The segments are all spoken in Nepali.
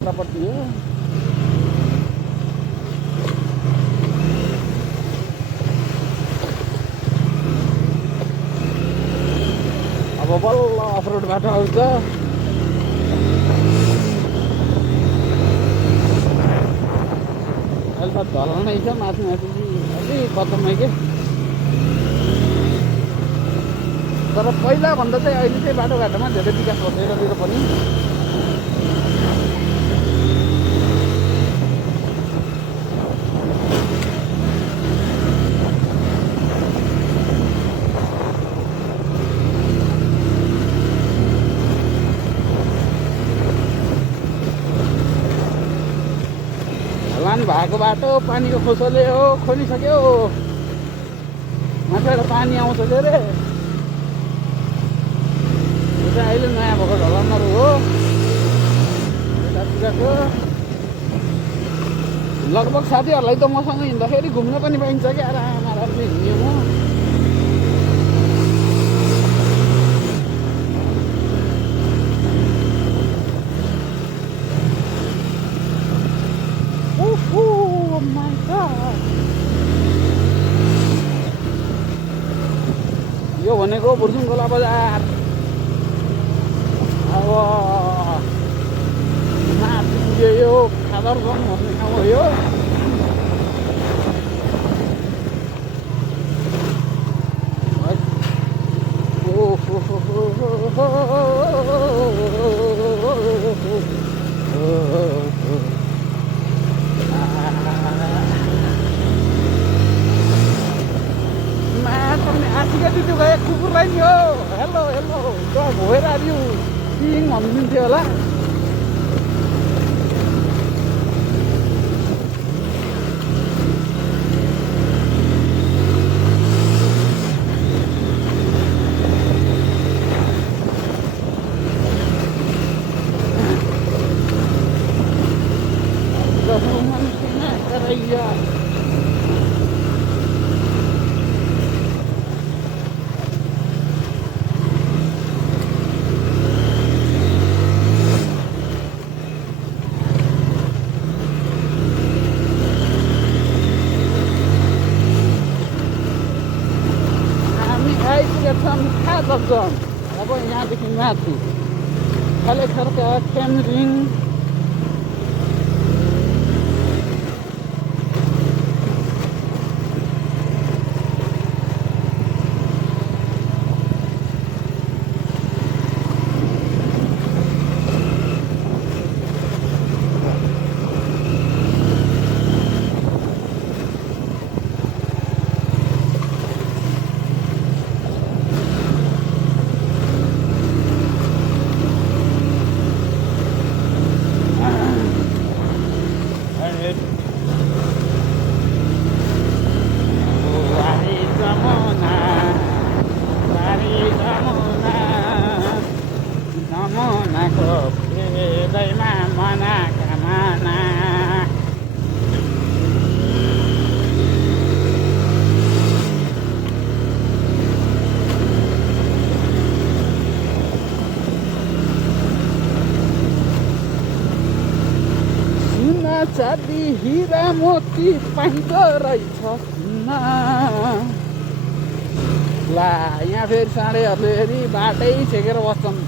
प्रपत्ति हो। अब बल्ल अफरोड बाटो आउँछ। अहिले त ढल्नै छ माथि अलि कतमै के, तर पहिला भन्दा चाहिँ अहिले चाहिँ बाटोघाटोमा धेरै विकास भएको छ यतातिर पनि। ढलान भएको बाटो पानीको खोसले हो खोलिसक्यो। माथिबाट पानी आउँछ के अरे, यो चाहिँ अहिले नयाँ भएको ढलानहरू हो यतातिरको। लगभग साथीहरूलाई त मसँग हिँड्दाखेरि घुम्न पनि पाइन्छ कि आरामले हिँड्यो म। यो भनेको बुर्जुङ खोला बजार। अब माथि पुग्यो, यो खादरगङ भन्ने ठाउँ हो यो। दिदी गए कुकुरलाई नि हो हेलो हेलो भएर आयो पिङ भनिदिन्थ्यो होला। अब यहाँदेखि माथि खलेखर्का क्यामरिङ चाँदी हिरा मोती पाइँदो रहेछ ला। यहाँ फेरि साँडेहरूले फेरि बाटै छेकेर बस्छन्।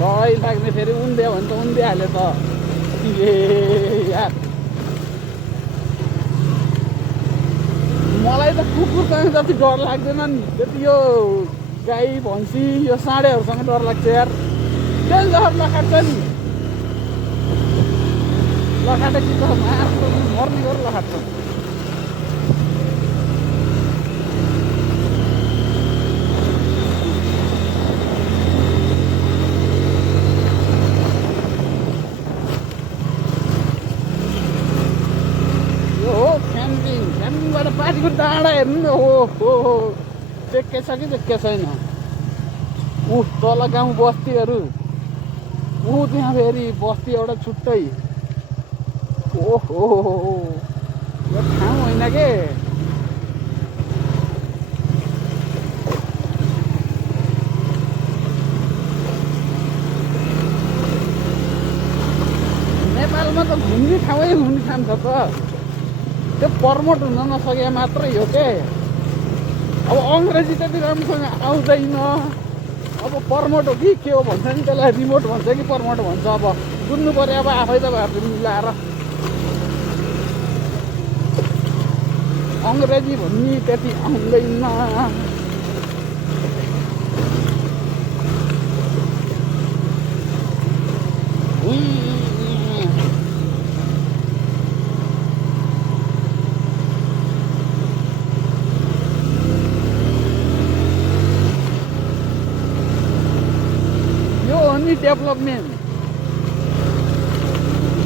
डरै लाग्ने फेरि उन्दियो भने त उन्दिहाल्यो त यार। मलाई त कुकुर चाहिँ जति डर लाग्दैन नि त्यति यो गाई भैँसी यो साँडेहरूसँग डर लाग्छ यार। डेन्जर लखाट्छ नि, लखाटे कि त मर्ने गरेर लखाट्छ। यो हो क्याम्पिङबाट पार्टीको डाँडा हेर्नु हो देख्कै छ कि देख्कै छैन। तल गाउँ बस्तीहरू त्यहाँ फेरि बस्ती एउटा छुट्टै। ओहो यो ठाउँ होइन के, नेपालमा त घुम्ने ठाउँै घुम्ने ठाउँ छ त, त्यो प्रमोट हुन नसके मात्रै हो के। अब अङ्ग्रेजी त्यति राम्रोसँग आउँदैन, अब प्रमोट हो कि के हो भन्छ नि, त्यसलाई रिमोट भन्छ कि प्रमोट भन्छ। अब बुझ्नु पऱ्यो, अब आफै तपाईँहरूले मिलाएर। अङ्ग्रेजी भन्ने त्यति आउँदैन। यो हो नि डेभलपमेन्ट।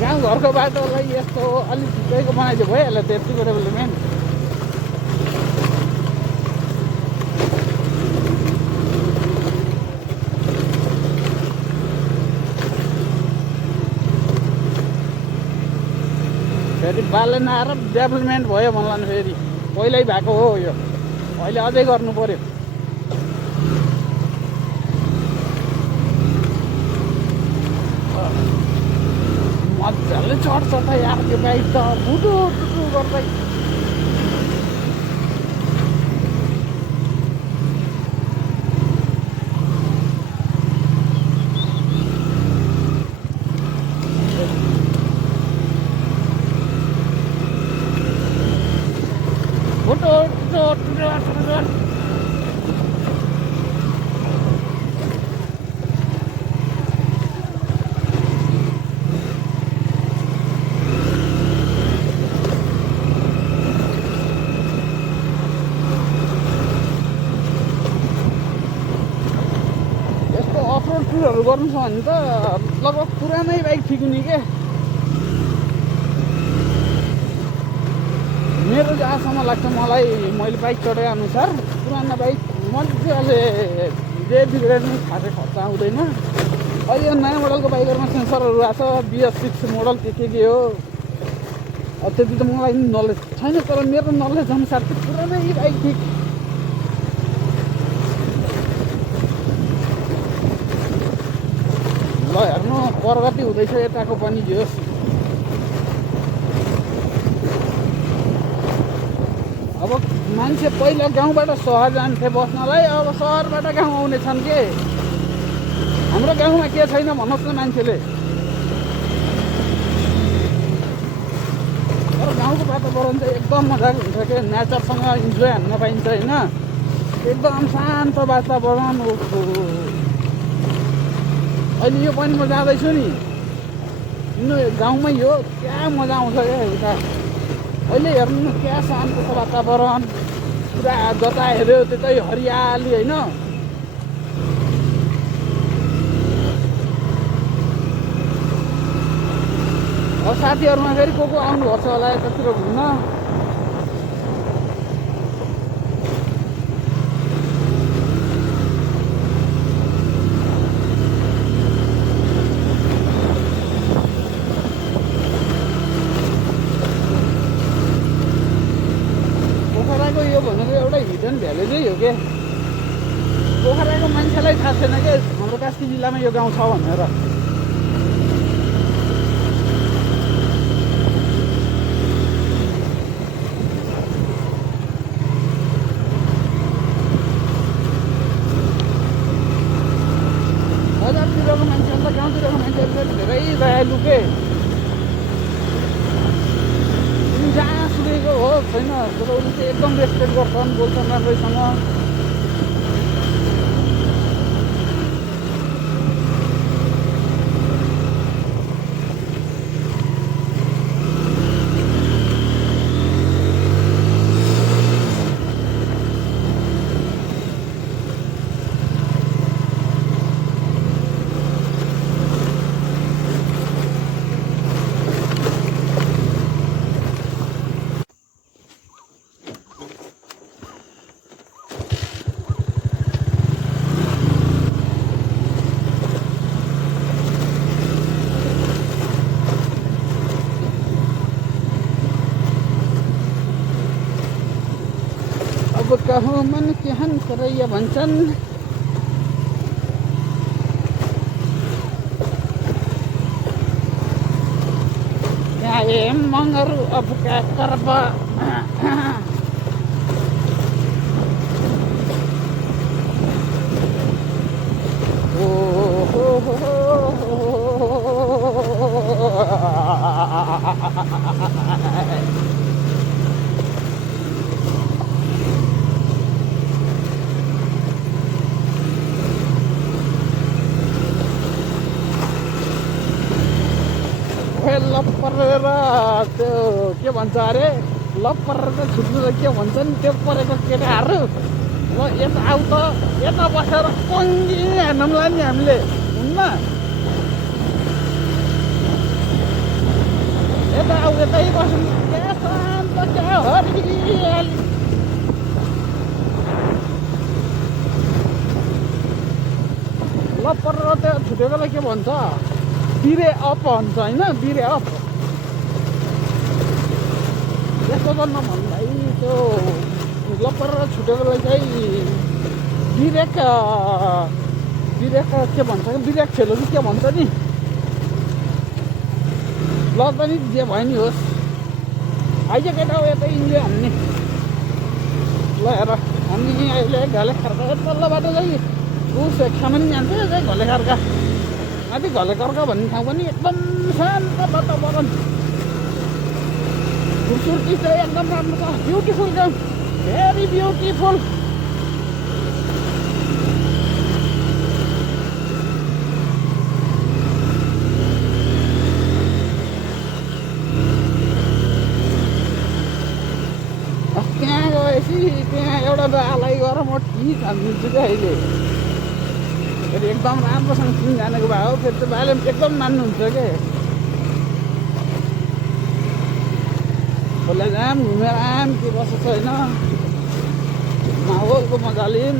गाउँघरको बाटोलाई यस्तो अलिक ठिकैको बनाइदियो भइहाल्यो, त्यतिको डेभलपमेन्ट। फेरि बालन आएर डेभलपमेन्ट भयो भन्ला नि, फेरि पहिल्यै भएको हो यो, अहिले अझै गर्नु पर्यो। मजाले चढ्छ त यार त्यो बाइक त, टुटु टुटु गर्दै। टुरहरू गर्नु छ भने त लगभग पुरानै बाइक ठिक हुने के। मेरो जहाँसम्म लाग्छ मलाई, मैले बाइक चढाए अनुसार पुरानो बाइक मजाले जे बिग्रेर पनि खासै खर्च आउँदैन। अहिले यो नयाँ मोडलको बाइकहरूमा सेन्सरहरू आएको छ, BS6 मोडल के हो। त्यति त मलाई नलेज छैन, तर मेरो नलेज अनुसार चाहिँ पुरानै बाइक ठिक। ल हेर्नु प्रगति हुँदैछ यताको पनि। जोस् अब मान्छे पहिला गाउँबाट सहर जान्थे बस्नलाई, अब सहरबाट गाउँ आउने छन् के। हाम्रो गाउँमा के छैन भन्नुहोस् न मान्छेले। तर गाउँको वातावरण चाहिँ एकदम मजाको हुन्छ के, नेचरसँग इन्जोय हान्न पाइन्छ होइन, एकदम शान्त वातावरण। अहिले यो पनि म जाँदैछु नि, गाउँमै हो, क्या मजा आउँछ क्या उता। अहिले हेर्नु न क्या शान्त छ वातावरण, पुरा जता हेऱ्यो त्यतै हरियाली होइन। अब साथीहरूमा फेरि को आउनुभएको छ होला यतातिर घुम्न। यो भनेको एउटा हिडन भ्याली चाहिँ हो क्या। पोखराको मान्छेलाई थाहा छैन क्या हाम्रो कास्की जिल्लामा यो गाउँ छ भनेर। बजारतिरको मान्छेहरू त गाउँतिरको मान्छेहरू चाहिँ धेरै दयालु के। जहाँ सुनेको हो छैन, तर उनीहरू चाहिँ एकदम रेस्पेक्ट गर्छन्, बोल्छन् राम्रैसँग। अब कहो मन केहन करैया भन्छन्। आए मगर अब क्या करबा। ओ हो हो हो। लप परेर त्यो के भन्छ अरे लप परेर छुट्नु त के भन्छ नि त्यो परेको केटाहरू ल यता आऊ त यता बसेर कङ्गी हेर्नुलाई नि हामीले हुन्न यता आऊ यतै बस्नु क्या शान्त क्या हरियाली लप परेर त्यो छुटेकोलाई के भन्छ बिरे अप भन्छ होइन बिरे अप त्यस्तो गर्न भन्दै त्यो लप्पर छुटेकोलाई चाहिँ बिरेक के भन्छ बिरेक खेलो कि के भन्छ नि ल पनि जे भयो नि होस् आइज केटा हो यतै इन्जोय हान्ने ल हेर हामी अहिले घले खर्का तल्लो बाटो चाहिँ ऊ सेक्समा नि जान्छ चाहिँ घले खर्का माथि घले खर्का भन्ने ठाउँ पनि एकदम शान्त वातावरण खूबसूरती चाहिँ एकदम राम्रो छ ब्युटिफुल गाउँ भेरी ब्युटिफुल त्यहाँ गएपछि त्यहाँ एउटा आलाई गएर म टी खानिदिन्छु क्या अहिले फेरि एकदम राम्रोसँग किन जानेको भए हो फेरि त्यो भाइले एकदम मान्नुहुन्छ क्या खोला जाम घुमेर आम के बसेको छैन माहौलको मजा लिउँ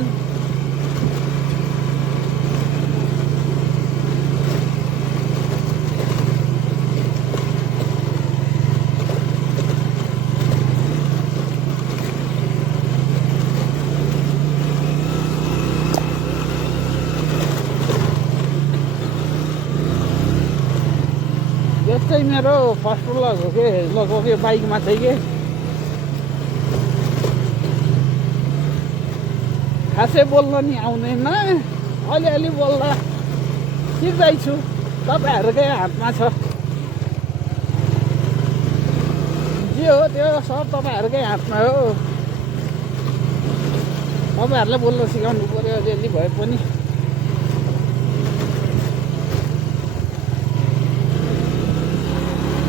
यस्तै मेरो फर्स्ट व्लग हो कि लगभग यो बाइकमा चाहिँ के खासै बोल्न नि आउँदैन अलिअलि बोल्दा सिक्दैछु तपाईँहरूकै हातमा छ जे हो त्यो सब तपाईँहरूकै हातमा हो तपाईँहरूले बोल्न सिकाउनु पऱ्यो अलिअलि भए पनि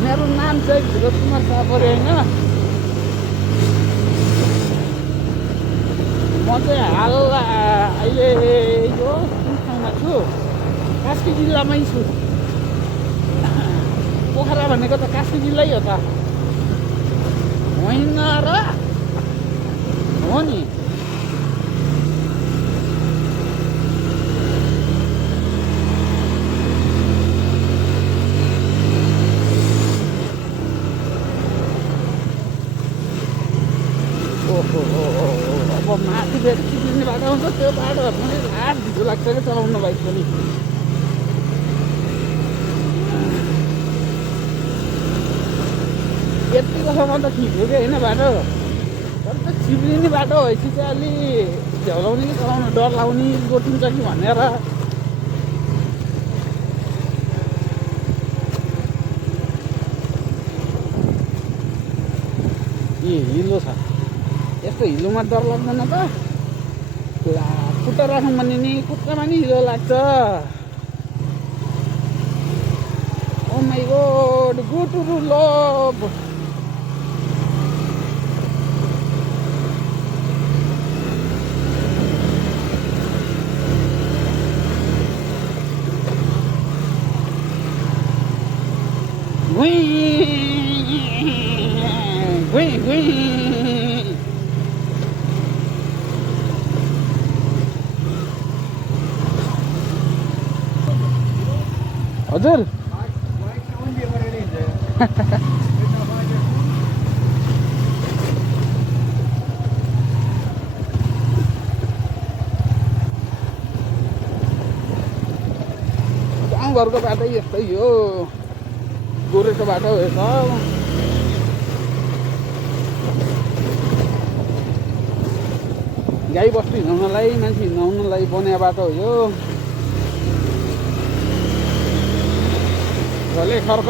मेरो नाम चाहिँ धिरज कुमार सापरे होइन म चाहिँ हाल अहिले यो कुन ठाउँमा छु कास्की जिल्लामै छु पोखरा भनेको त कास्की जिल्लै हो त होइन र हो नि अब माथि फेरि चिप्लिने बाटो हुन्छ त्यो बाटोहरू पनि लास्ट ढिलो लाग्छ क्या चलाउनु बाइक पनि यतिसम्म त ठिक हो कि होइन बाटो तर त्यो चिप्लिने बाटो भएपछि चाहिँ अलि झ्याउलाउने कि चलाउनु डर लाउने गोठिन्छ कि भनेर ए हिलो छ यस्तो हिलोमा डर लाग्दैन त खुट्टा राखौँ भने नि खुट्टामा नि हिलो लाग्छ oh my God go to love हजुर गाउँघरको बाटो यस्तै हो गोरेटो बाटो हो त गाई बस्तु हिँडाउनलाई मान्छे हिँडाउनलाई बनिया बाटो हो यो झले खर्क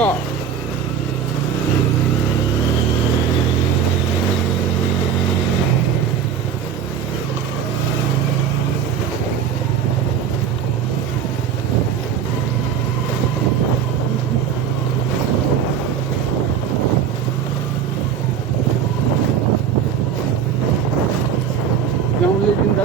गाउँले दिँदा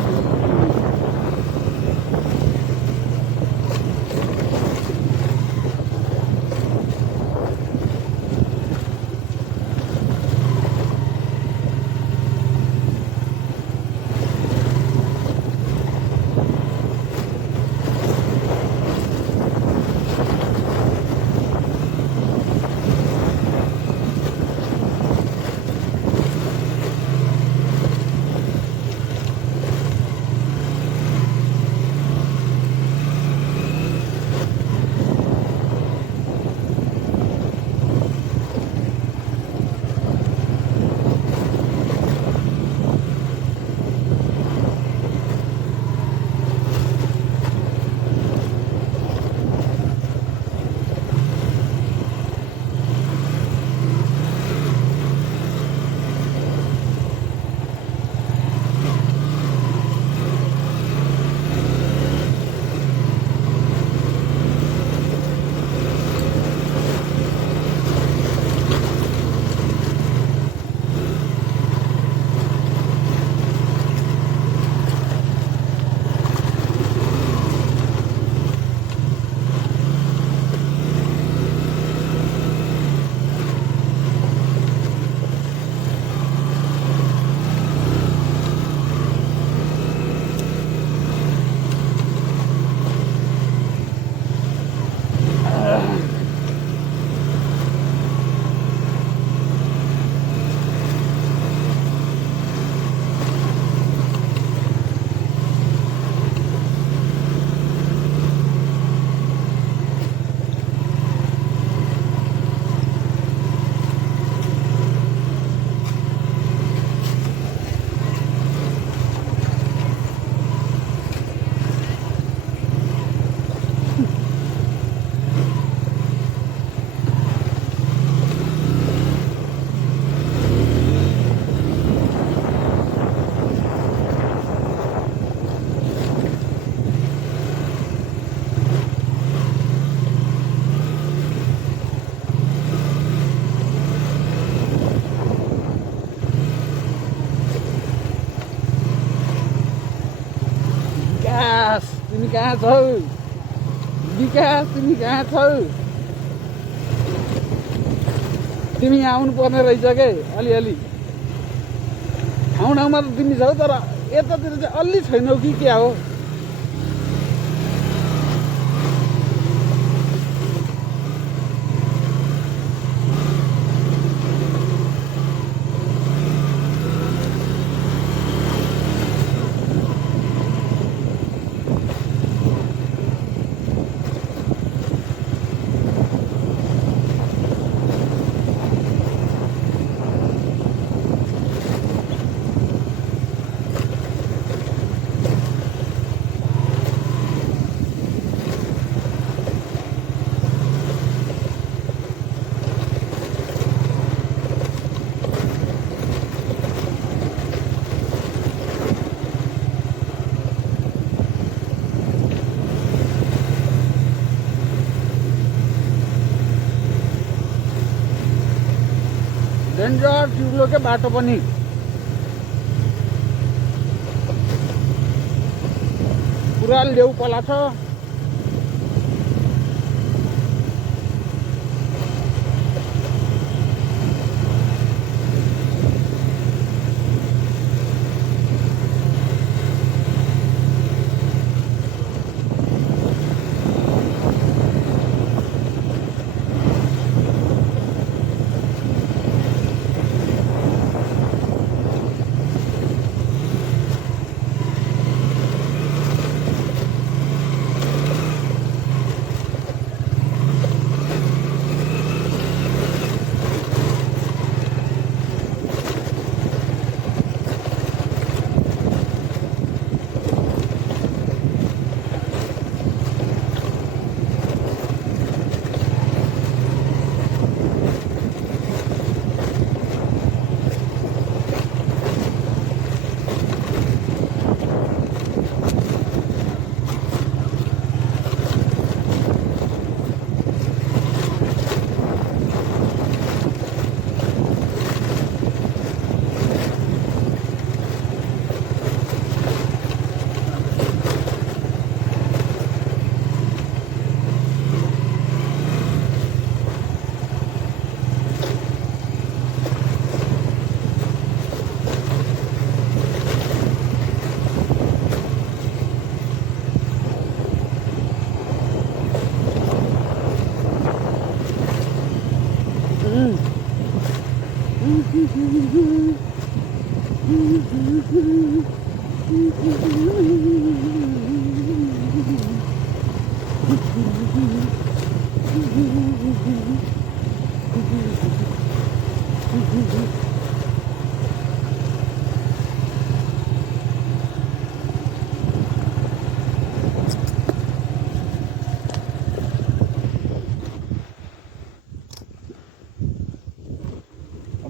तिमी कहाँ छौ विकास तिमी कहाँ छौ तिमी आउनु पर्ने रहेछ के अलिअलि ठाउँ ठाउँमा त तिमी छौ तर यतातिर चाहिँ अलि छैनौ कि क्या हो डेन्जर ट्युब्लोके बाटो पनि पुरा लेउ पला छ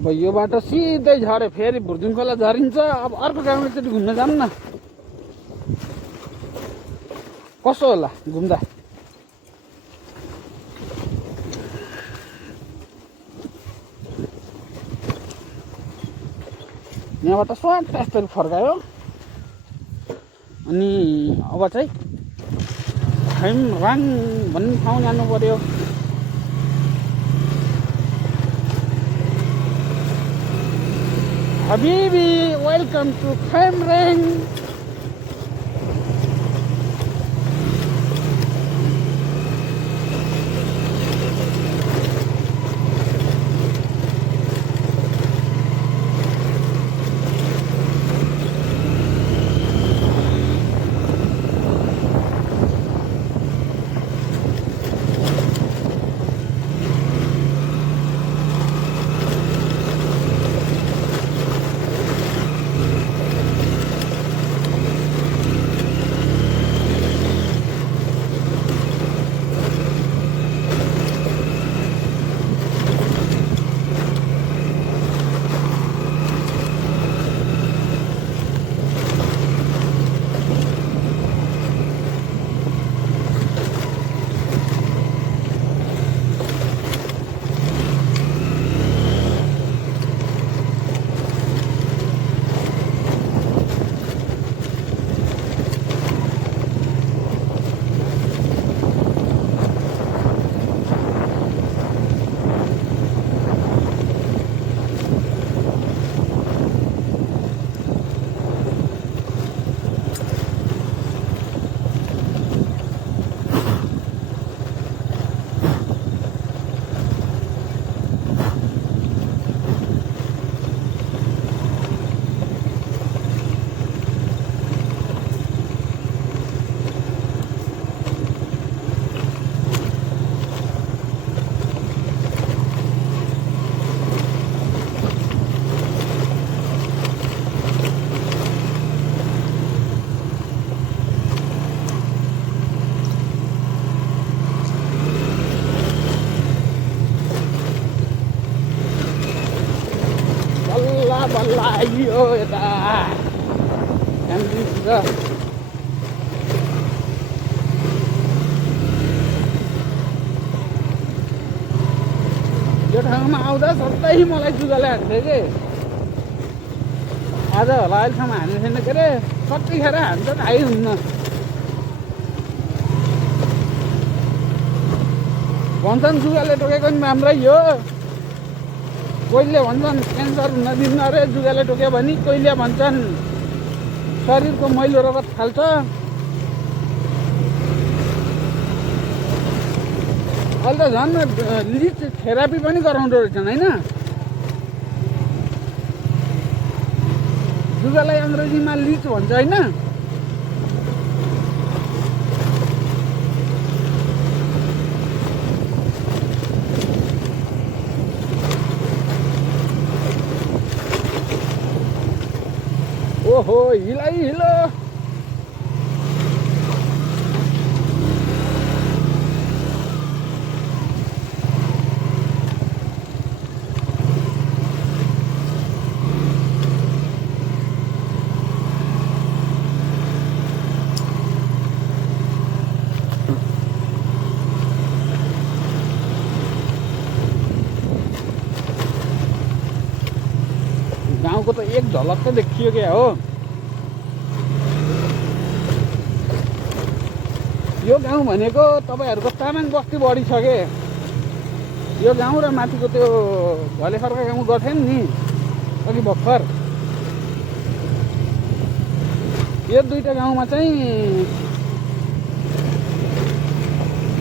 अब यो बाटो सिधै झऱ्यो, फेरि भुर्जुङ खोला झरिन्छ। अब अर्को ठाउँमा एकचोटि घुम्न जाऊँ न, कसो होला घुम्दा। यहाँबाट स्वाट यस्तरी फर्कायो अनि अब चाहिँ खैमराङ भन्ने ठाउँ जानु पर्यो। Habibi, welcome to Khemreng. बल्ल आइयो यता क्याम्पिङ छ। यो ठाउँमा आउँदा सधैँ मलाई जुगाले हान्थ्यो कि आज होला अहिलेसम्म हान्ने छैन के अरे। कतिखेर हान्छ थाहै हुन्न। भन्छन् जुगाले टोकेको नि राम्रै हो, कोहीले भन्छन् क्यान्सर हुन दिन्न अरे जुगाले टोक्यो भने, कोहीले भन्छन् शरीरको मैलो रगत फाल्छ। अहिले त झन् लिच थेरापी पनि गराउँदो रहेछन् होइन। जुगालाई अङ्ग्रेजीमा लिच भन्छ होइन। ओहो हिलै हिलो। गाउँको त एक झलक त देखियो क्या हो। यो गाउँ भनेको तपाईँहरूको तामाङ बस्ती बढी छ के। यो गाउँ र माथिको त्यो भलेखरका गाउँ गर्थेन नि अघि भर्खर, यो दुईटा गाउँमा चाहिँ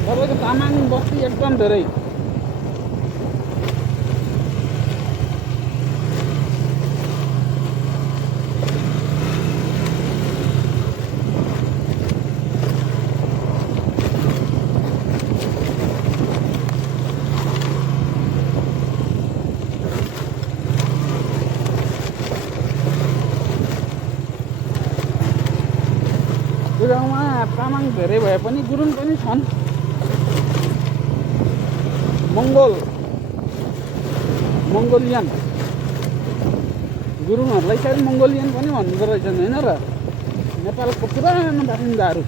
तपाईँको तामाङ बस्ती एकदम धेरै। तामाङ धेरै भए पनि गुरुङ पनि छन्। मङ्गोलियन गुरुङहरूलाई चाहिँ मङ्गोलियन पनि भन्दो रहेछन् होइन र? नेपालको पुरानो बासिन्दाहरू।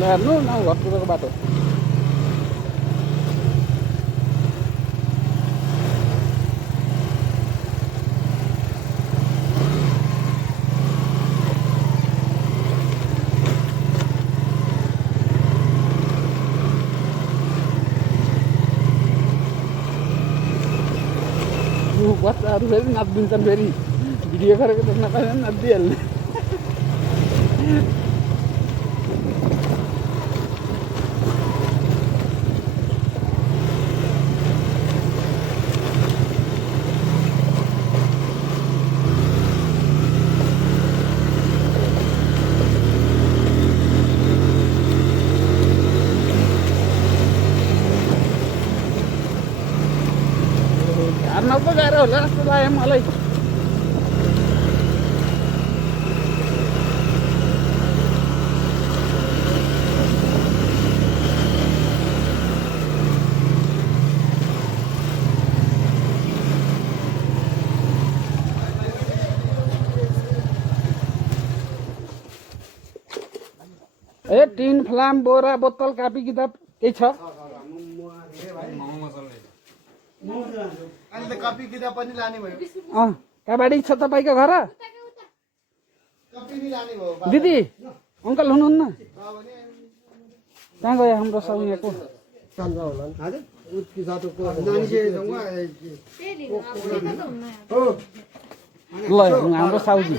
हेर्नु न घरतिरको बाटो बच्चाहरू फेरि नाचिदिन्छन्। फेरि भिडियो गरेको देख्न पाएन नाचिदिइहाल्ने। हार्न पो गएर होला जस्तो लाग्यो मलाई। ए टिन फ्लाम बोरा बोतल कापी किताब केही छ? कहाँबाडी छ तपाईँको घर? दिदी अङ्कल हुनुहुन्न? कहाँ गयो हाम्रो सौयको? ल हाम्रो साउजी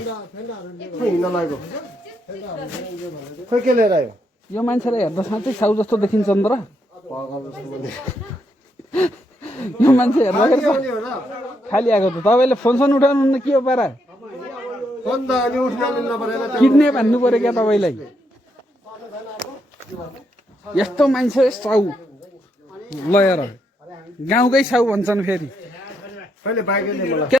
खोइ के लिएर आयो? यो मान्छेलाई हेर्दा साँच्चै साउ जस्तो देखिन्छ नि त र? यो मान्छे हेर्दाखेरि खाली आएको त तपाईँले फोनसोन उठाउनु के हो पारा? किड्ने भन्नु पर्यो क्या तपाईँलाई? यस्तो मान्छे साउ लयर गाउँकै साउ भन्छन् फेरि।